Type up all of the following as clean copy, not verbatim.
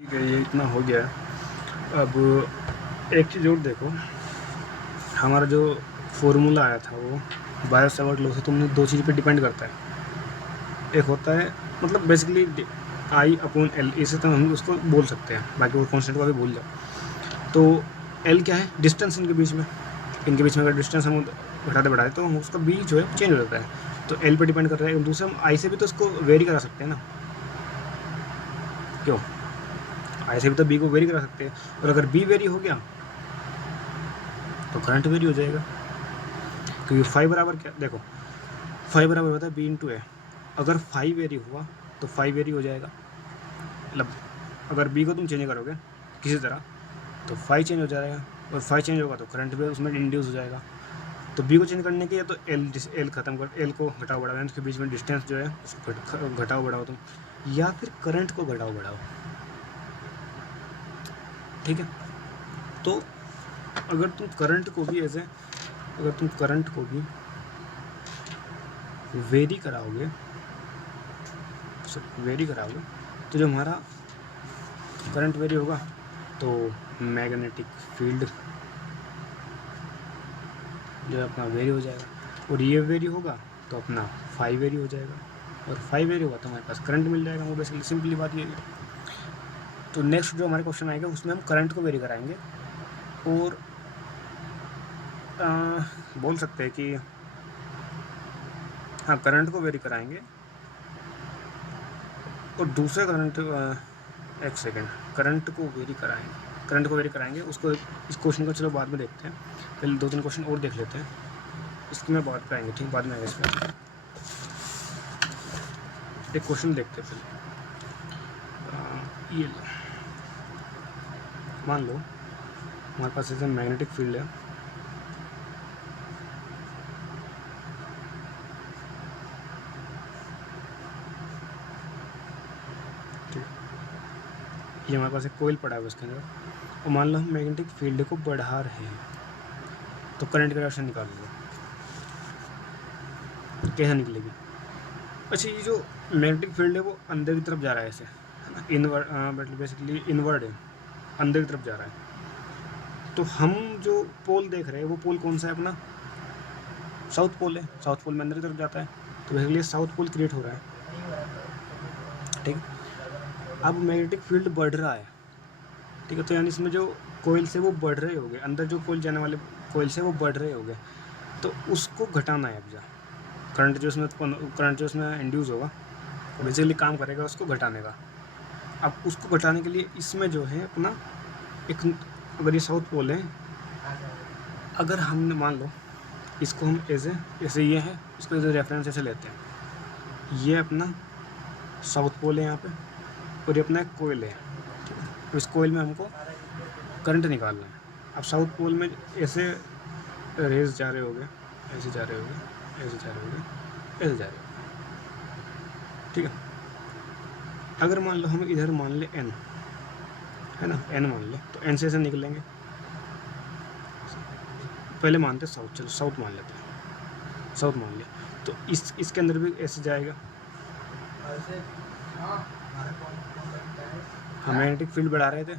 ठीक है, ये इतना हो गया है। अब एक चीज़ और देखो, हमारा जो फॉर्मूला आया था वो बायो सेवर्ट लॉ से तुमने दो चीज़ पे डिपेंड करता है। एक होता है मतलब बेसिकली आई अपॉन एल, इसे तो हम उसको बोल सकते हैं, बाकी वो कॉन्स्टेंट को भी भूल जाओ। तो एल क्या है? डिस्टेंस इनके बीच में। इनके बीच में अगर डिस्टेंस हम घटाते बढ़ाते तो हम उसका बी जो है चेंज हो जाता है। तो एल पे डिपेंड कर रहा है। दूसरे हम आई से भी तो उसको वेरी करा सकते हैं ना, क्यों? आई से भी तो बी को वेरी करा सकते हैं, और अगर बी वेरी हो गया तो करंट वेरी हो जाएगा। क्योंकि फाइव बराबर क्या, देखो फाइव बराबर होता है बी इंटू ए। अगर फाइव वेरी हुआ तो फाइव वेरी हो जाएगा। मतलब अगर बी को तुम चेंज करोगे किसी तरह तो फाइव चेंज हो जाएगा, और फाइव चेंज होगा तो करंट भी उसमें इंड्यूस हो जाएगा। तो बी को चेंज करने के या तो एल खत्म कर, एल को घटाओ बढ़ाओ, उसके बीच में डिस्टेंस जो है उसको घटाओ बढ़ाओ तुम, या फिर करंट को घटाओ बढ़ाओ। ठीक है, तो अगर तुम करंट को भी ऐसे, अगर तुम करंट को भी वेरी कराओगे, तो जो हमारा करंट वेरी होगा तो मैग्नेटिक फील्ड जो है अपना वेरी हो जाएगा, और ये वेरी होगा तो अपना फाइव वेरी हो जाएगा, और फाइव वेरी होगा तो हमारे पास करंट मिल जाएगा। वो बेसिकली सिंपली बात ये है। तो नेक्स्ट जो हमारे क्वेश्चन आएगा उसमें हम करंट को वेरी कराएंगे, और बोल सकते हैं कि हाँ करंट को वेरी कराएंगे, और दूसरा करंट एक सेकेंड, करंट को वेरी कराएंगे उसको। इस क्वेश्चन को चलो बाद में देखते हैं, पहले दो तीन क्वेश्चन और देख लेते हैं, इसकी मैं बात पे आएंगे, ठीक, बाद में आएंगे इस पर। एक क्वेश्चन देखते हैं पहले। ये लो, मान लो हमारे पास ऐसे मैग्नेटिक फील्ड है, ठीक, ये हमारे पास एक कोयल पड़ा है उसके अंदर, और मान लो हम मैग्नेटिक फील्ड को बढ़ा रहे हैं, तो करंट की डायरेक्शन निकाल लो, कैसे निकलेगी? अच्छा, ये जो मैग्नेटिक फील्ड है वो अंदर की तरफ जा रहा है ऐसे, है ना, इनवर्ड, बेसिकली इनवर्ड है, अंदर की तरफ जा रहा है। तो हम जो पोल देख रहे हैं वो पोल कौन सा है? अपना साउथ पोल है। साउथ पोल में अंदर की तरफ जाता है, तो बेसिकली साउथ पोल क्रिएट हो रहा है। ठीक, अब मैग्नेटिक फील्ड बढ़ रहा है, ठीक है, तो यानी इसमें जो कोयल से वो बढ़ रहे होंगे, अंदर जो कोयल जाने वाले कोयल से वो बढ़ रहे होंगे, तो उसको घटाना है। अब जा करंट जो उसमें इंड्यूस होगा बेसिकली काम करेगा उसको घटाने का। अब उसको घटाने के लिए इसमें जो है अपना एक, अगर ये साउथ पोल है, अगर हमने मान लो इसको हम ऐसे ये है, इसको एज रेफरेंस ऐसे लेते हैं, ये अपना साउथ पोल है यहाँ पे, और ये अपना एक कोयल है। तो इस कोयल में हमको करंट निकालना है। अब साउथ पोल में ऐसे रेज जा रहे होंगे, ऐसे जा रहे होंगे, ऐसे जा रहे होंगे, ऐसे जा रहे होंगे, ठीक है। अगर मान लो हम इधर मान ले एन, है ना, एन मान ले, तो एन से ऐसे निकलेंगे। पहले मानते साउथ, चलो साउथ मान लेते हैं, साउथ मान लिया, तो इसके अंदर भी ऐसे जाएगा। हम मैग्नेटिक फील्ड बढ़ा रहे थे,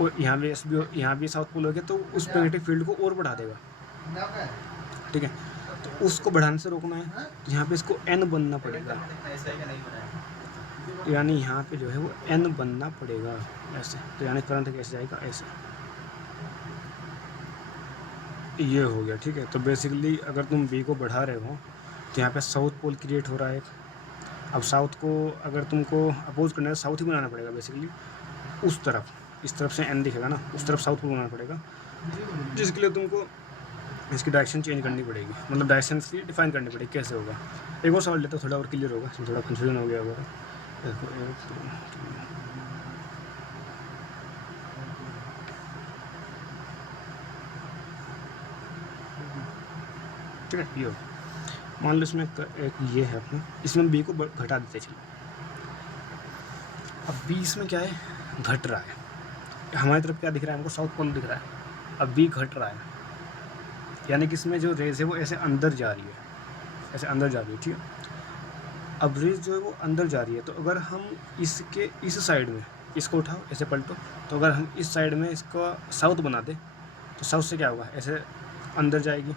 और यहाँ भी साउथ पोल हो गया, तो उस मैग्नेटिक फील्ड को और बढ़ा देगा। ठीक है, तो उसको बढ़ाने से रोकना है, तो यहाँ पे इसको एन बनना पड़ेगा, तो यानी यहाँ पे जो है वो एन बनना पड़ेगा ऐसे, तो यानी करंट कैसे जाएगा? ऐसे, ये हो गया। ठीक है, तो बेसिकली अगर तुम बी को बढ़ा रहे हो तो यहाँ पे साउथ पोल क्रिएट हो रहा है एक। अब साउथ को अगर तुमको अपोज करना है, साउथ ही बनाना पड़ेगा बेसिकली, उस तरफ, इस तरफ से एन दिखेगा ना, उस तरफ साउथ पोल बनाना पड़ेगा, जिसके लिए तुमको इसकी डायरेक्शन चेंज करनी पड़ेगी, मतलब डायरेक्शन की डिफाइन करनी पड़ेगी। कैसे होगा? एक और सवाल लेते हो, थोड़ा और क्लियर होगा, थोड़ा कन्फ्यूजन हो गया होगा। ठीक है, ये हो, मान लो इसमें एक ये है अपना, इसमें बी को घटा देते चलो। अब बी इसमें क्या है? घट रहा है। हमारी तरफ क्या दिख रहा है? हमको साउथ पोल दिख रहा है। अब बी घट रहा है, यानी कि इसमें जो रेज है वो ऐसे अंदर जा रही है, ऐसे अंदर जा रही है। ठीक है, अब रेज जो है वो अंदर जा रही है, तो अगर हम इसके इस साइड में इसको उठाओ, ऐसे पलटो, तो अगर हम इस साइड में इसको साउथ बना दें तो साउथ से क्या होगा, ऐसे अंदर जाएगी,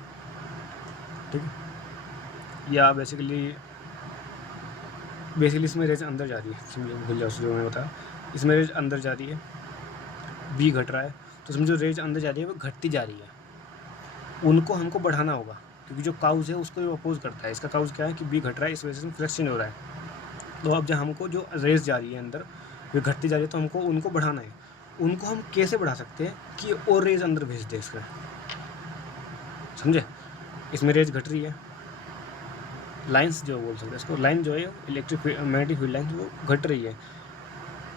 ठीक है। या बेसिकली इसमें रेज अंदर जा रही है, भूल जाओ जो मैंने बताया, इसमें रेज अंदर जा रही है, बी घट रहा है, तो समझो रेज अंदर जा रही है वो घटती जा रही है, उनको हमको बढ़ाना होगा, क्योंकि जो काउज है उसको अपोज करता है। इसका काउज क्या है कि बी घट रहा है, इस वजह से फ्लेक्शन हो रहा है। तो अब जब हमको जो रेज जा रही है अंदर वो घटती जा रही है, तो हमको उनको बढ़ाना है। उनको हम कैसे बढ़ा सकते हैं कि और रेज अंदर भेज दे इसका, समझे। इसमें रेज घट रही है, लाइंस जो बोल सकते हैं इसको, लाइन जो है इलेक्ट्रिक मैग्नेटिक फील्ड लाइन वो घट रही है।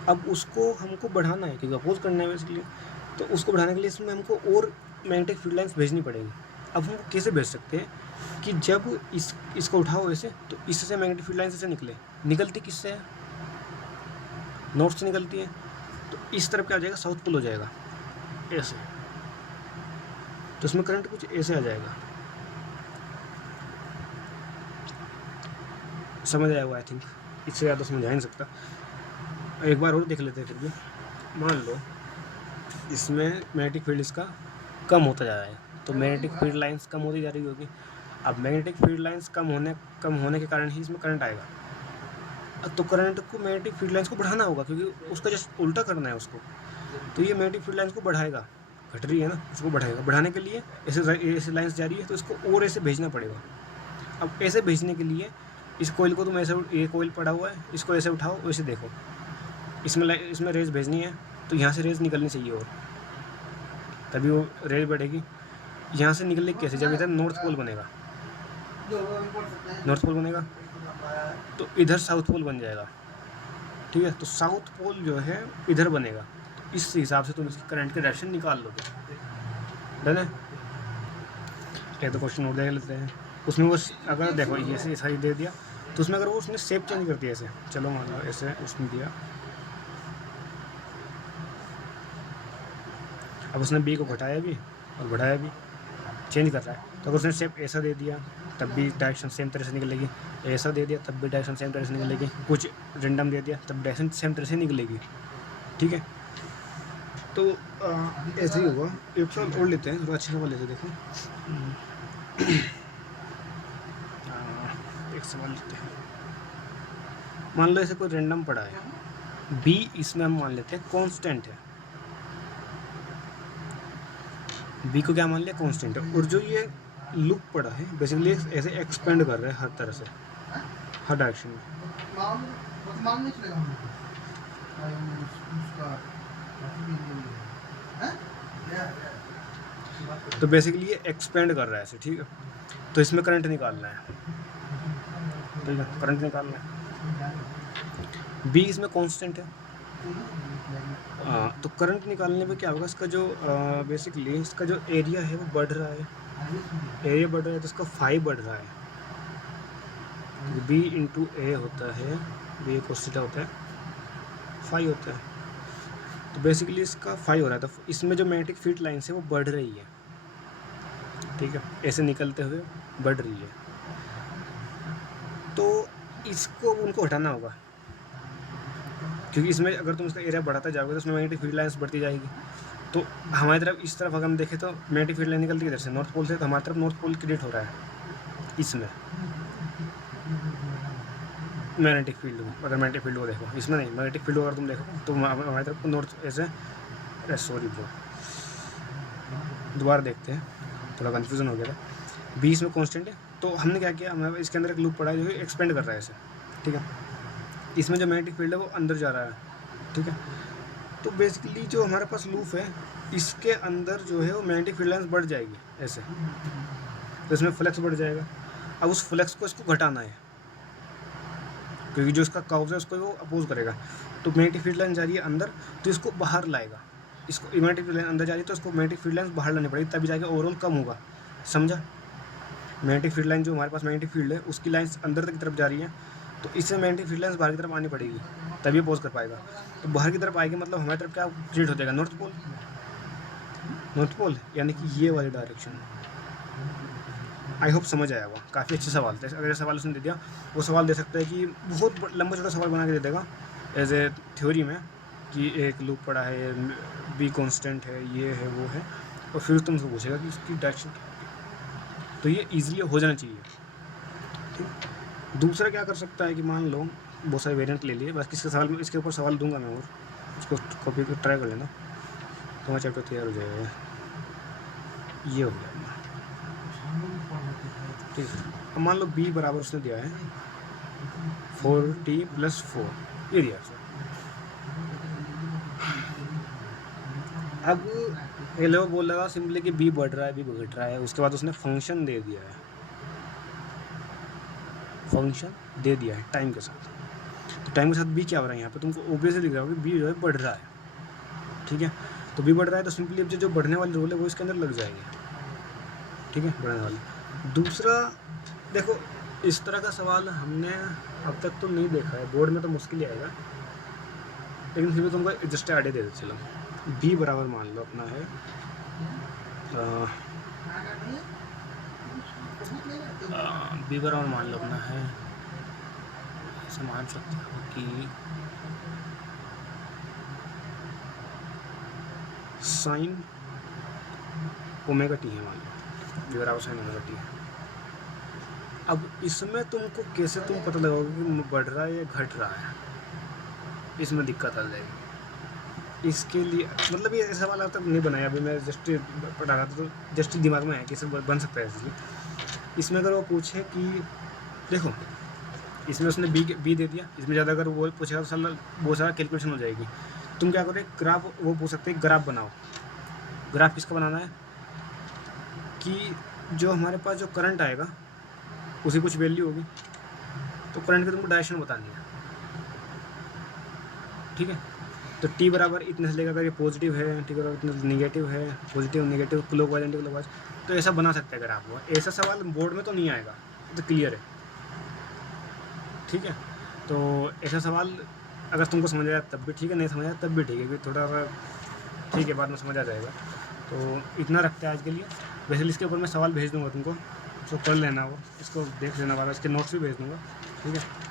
अब उसको हमको बढ़ाना है क्योंकि अपोज करना है बेसिकली, तो उसको बढ़ाने के लिए इसमें हमको और मैग्नेटिक फील्ड लाइंस भेजनी पड़ेगी। अब हम कैसे भेज सकते हैं कि जब इसको उठाओ ऐसे, तो इससे मैग्नेटिक फील्ड लाइन्स ऐसे निकलती किससे है, नॉर्थ से निकलती है, तो इस तरफ क्या आ जाएगा, साउथ पोल हो जाएगा ऐसे, तो इसमें करंट कुछ ऐसे आ जाएगा, समझ आया हुआ आई थिंक, इससे ज़्यादा समझ आ नहीं सकता। एक बार और देख लेते हैं फिर भी। मान लो इसमें मैग्नेटिक फील्ड इसका कम होता जा रहा है, तो मैग्नेटिक फील्ड लाइंस कम होती जा रही होगी। अब मैग्नेटिक फील्ड लाइंस कम होने के कारण ही इसमें करंट आएगा। तो करंट को मैग्नेटिक फील्ड लाइंस को बढ़ाना होगा, क्योंकि उसका जस्ट उल्टा करना है उसको। तो ये मैग्नेटिक फील्ड लाइंस को बढ़ाएगा, घट रही है ना, उसको बढ़ाएगा। बढ़ाने के लिए ऐसे लाइंस जा रही है, तो इसको और ऐसे भेजना पड़ेगा। अब ऐसे भेजने के लिए इस कोयल को तुम ऐसे, ये कोयल पड़ा हुआ है, इसको ऐसे उठाओ, वैसे देखो, इसमें रेज भेजनी है, तो यहाँ से रेज निकलनी चाहिए, और तभी वो रेज बढ़ेगी। यहाँ से निकलने कैसे, जब इधर नॉर्थ पोल बनेगा, तो इधर साउथ पोल बन जाएगा, ठीक है। तो साउथ पोल जो है इधर बनेगा, तो इस हिसाब से तुम इसकी करंट के डायरेक्शन निकाल लोगे। डन है। एक तो क्वेश्चन और देख लेते हैं। उसमें वो अगर देखो ये ऐसा ही दे दिया, तो उसमें अगर वो उसने शेप चेंज कर दिया ऐसे, चलो मान लो ऐसे उसने दिया, अब उसने बी को घटाया भी और बढ़ाया भी, चेंज कर रहा है। तो अगर उसने शेप ऐसा दे दिया तब भी डायरेक्शन सेम तरह से निकलेगी, ऐसा दे दिया तब भी डायरेक्शन सेम तरह से निकलेगी, कुछ रेंडम दे दिया तब डायरेक्शन सेम तरह से निकलेगी, ठीक है। तो ऐसे ही होगा। एक सवाल और लेते हैं, थोड़ा अच्छा सवाल लेते हैं, देखो एक सवाल लेते हैं। मान लो ऐसे कोई रेंडम पड़ा है, बी इसमें हम मान लेते हैं कांस्टेंट है, बी को क्या मान लिया, कांस्टेंट है। और जो ये लूप पड़ा है बेसिकली ऐसे एक्सपेंड कर रहा है हर तरह से, हर डायरेक्शन में। तो बेसिकली ये एक्सपेंड कर रहा है ऐसे, ठीक है। तो इसमें करंट निकालना है, ठीक है, करंट निकालना है। बी इसमें कांस्टेंट है, तो करंट निकालने पे क्या होगा, इसका जो बेसिकली इसका जो एरिया है वो बढ़ रहा है, एरिया बढ़ रहा है, तो इसका फाई बढ़ रहा है। बी इंटू ए होता है, बी कोस्टा होता है, फाई होता है। तो बेसिकली इसका फाई हो रहा है, तो इसमें जो मैग्नेटिक फील्ड लाइन्स है वो बढ़ रही है, ठीक है, ऐसे निकलते हुए बढ़ रही है। तो इसको उनको हटाना होगा, क्योंकि इसमें अगर तुम इसका एरिया बढ़ाता जाओगे तो उसमें मैग्नेटिक फील्ड लाइन्स बढ़ती जाएगी। तो हमारी तरफ इस तरफ अगर हम देखें तो मैग्नेटिक फील्ड लाइन निकलती है इधर से नॉर्थ पोल से, तो हमारी तरफ नॉर्थ पोल क्रिएट हो रहा है इसमें मैग्नेटिक फील्ड को। अगर मैग्नेटिक फील्ड को देखो, इसमें नहीं, मैग्नेटिक फील्ड को अगर तुम देखो तो हमारी तरफ नॉर्थ ऐसे, सॉरी ब्रो दोबारा देखते हैं, थोड़ा कन्फ्यूज़न हो गया था। बीच में कॉन्स्टेंट है, तो हमने क्या किया, हमें इसके अंदर एक लूप पड़ा है जो एक्सपेंड कर रहा है ऐसे, ठीक है। इसमें जो मैग्नेटिक फील्ड है वो अंदर जा रहा है, ठीक है। तो बेसिकली जो हमारे पास लूप है इसके अंदर जो है वो मैग्नेटिक फील्ड लाइन्स बढ़ जाएगी ऐसे, तो इसमें फ्लक्स बढ़ जाएगा। अब उस फ्लक्स को इसको घटाना है, क्योंकि जो इसका कर्व है उसको वो अपोज करेगा। तो मैग्नेटिक फील्ड लाइन जा रही है अंदर, तो इसको बाहर लाएगा, इसको मैग्नेटिक फील्ड लाइन अंदर जा रही है तो इसको मैग्नेटिक फील्ड लाइन बाहर लानी पड़ेगी, तभी जाके ओवरऑल कम होगा, समझा। मैग्नेटिक फील्ड लाइन जो हमारे पास मैग्नेटिक फील्ड है उसकी लाइन्स अंदर की तरफ जा रही है, तो इससे मैग्नेटिक फील्ड लाइन्स बाहर की तरफ आनी पड़ेगी, तभी अपोज कर पाएगा। तो बाहर की तरफ आएगी मतलब हमारी तरफ क्या क्रिएट हो जाएगा, नॉर्थ पोल, यानी कि ये वाली डायरेक्शन। आई होप समझ आया होगा, काफ़ी अच्छे सवाल थे। अगर सवाल उसने दे दिया, वो सवाल दे सकता है कि बहुत लंबा छोटा सवाल बना के दे देगा एज ए थ्योरी में, कि एक लूप पड़ा है, बी कांस्टेंट है, ये है वो है, और फिर तुमसे पूछेगा कि इसकी डायरेक्शन क्या है। तो ये ईजिली हो जाना चाहिए। ठीक। दूसरा क्या कर सकता है कि मान लो बहुत सारे वेरिएंट ले लिए, बस इसके सवाल में इसके ऊपर सवाल दूंगा मैं, और उसको कॉपी कर ट्राई कर लेना, तुम्हारा चैप्टर तैयार हो जाएगा। ये हो गया अपना। ठीक है। अब मान लो b बराबर उसने दिया है 4t + 4, ये दिया है। अब ये लोग बोल रहा सिंपली कि b बढ़ रहा है, b घट रहा है, उसके बाद उसने फंक्शन दे दिया है, फंक्शन दे दिया है टाइम के साथ। तो टाइम के साथ b क्या हो रहा है यहाँ पे तुमको ऑब्वियसली दिख रहा होगा कि b जो है बढ़ रहा है। ठीक है, तो b बढ़ रहा है तो सिंपली अब जो बढ़ने वाली रोल है वो इसके अंदर लग जाएगी। ठीक है, बढ़ने वाली। दूसरा देखो, इस तरह का सवाल हमने अब तक तो नहीं देखा है, बोर्ड में तो मुश्किल ही आएगा, लेकिन फिर भी तुमको जस्ट आइडिया दे देते चलो। b बराबर मान लो अपना है b बराबर मान लो अपना है, ऐसे मान सकते हो कि sin ओमेगा t है, मान लो b बराबर sin ओमेगा t है। अब इसमें तुमको कैसे तुम पता लगाओगे कि बढ़ रहा है या घट रहा है, इसमें दिक्कत आ जाएगी। इसके लिए मतलब ये सवाल अब तक नहीं बनाया, अभी मैं जस्ट पढ़ा रहा था तो जस्ट दिमाग में है कि सब बन सकता है। इसलिए इसमें अगर वो पूछे कि देखो इसमें उसने बी दे दिया, इसमें ज़्यादा अगर वो पूछेगा तो साला बहुत सारा कैलकुलेशन हो जाएगी। तुम क्या करो, ग्राफ वो पूछ सकते हैं, ग्राफ बनाओ। ग्राफ किसका बनाना है कि जो हमारे पास जो करंट आएगा उसी कुछ वैल्यू होगी, तो करंट की तुमको डायरेक्शन बतानी है। ठीक है, तो t बराबर इतने से लेकर अगर ये पॉजिटिव है, t बराबर इतने से नेगेटिव है, positive negative clockwise anti clockwise, तो ऐसा बना सकते हैं। अगर आप वो ऐसा सवाल बोर्ड में तो नहीं आएगा, तो क्लियर है। ठीक है, तो ऐसा सवाल अगर तुमको समझ आया तब भी ठीक है, नहीं समझ आया तब भी ठीक है, क्योंकि थोड़ा सा ठीक है बाद में समझ आ जाएगा। तो इतना रखते हैं आज के लिए। वैसे इसके ऊपर मैं सवाल भेज दूँगा तुमको, उसको पढ़ लेना, वो इसको देख लेना, वाला इसके नोट्स भी भेज दूँगा। ठीक है।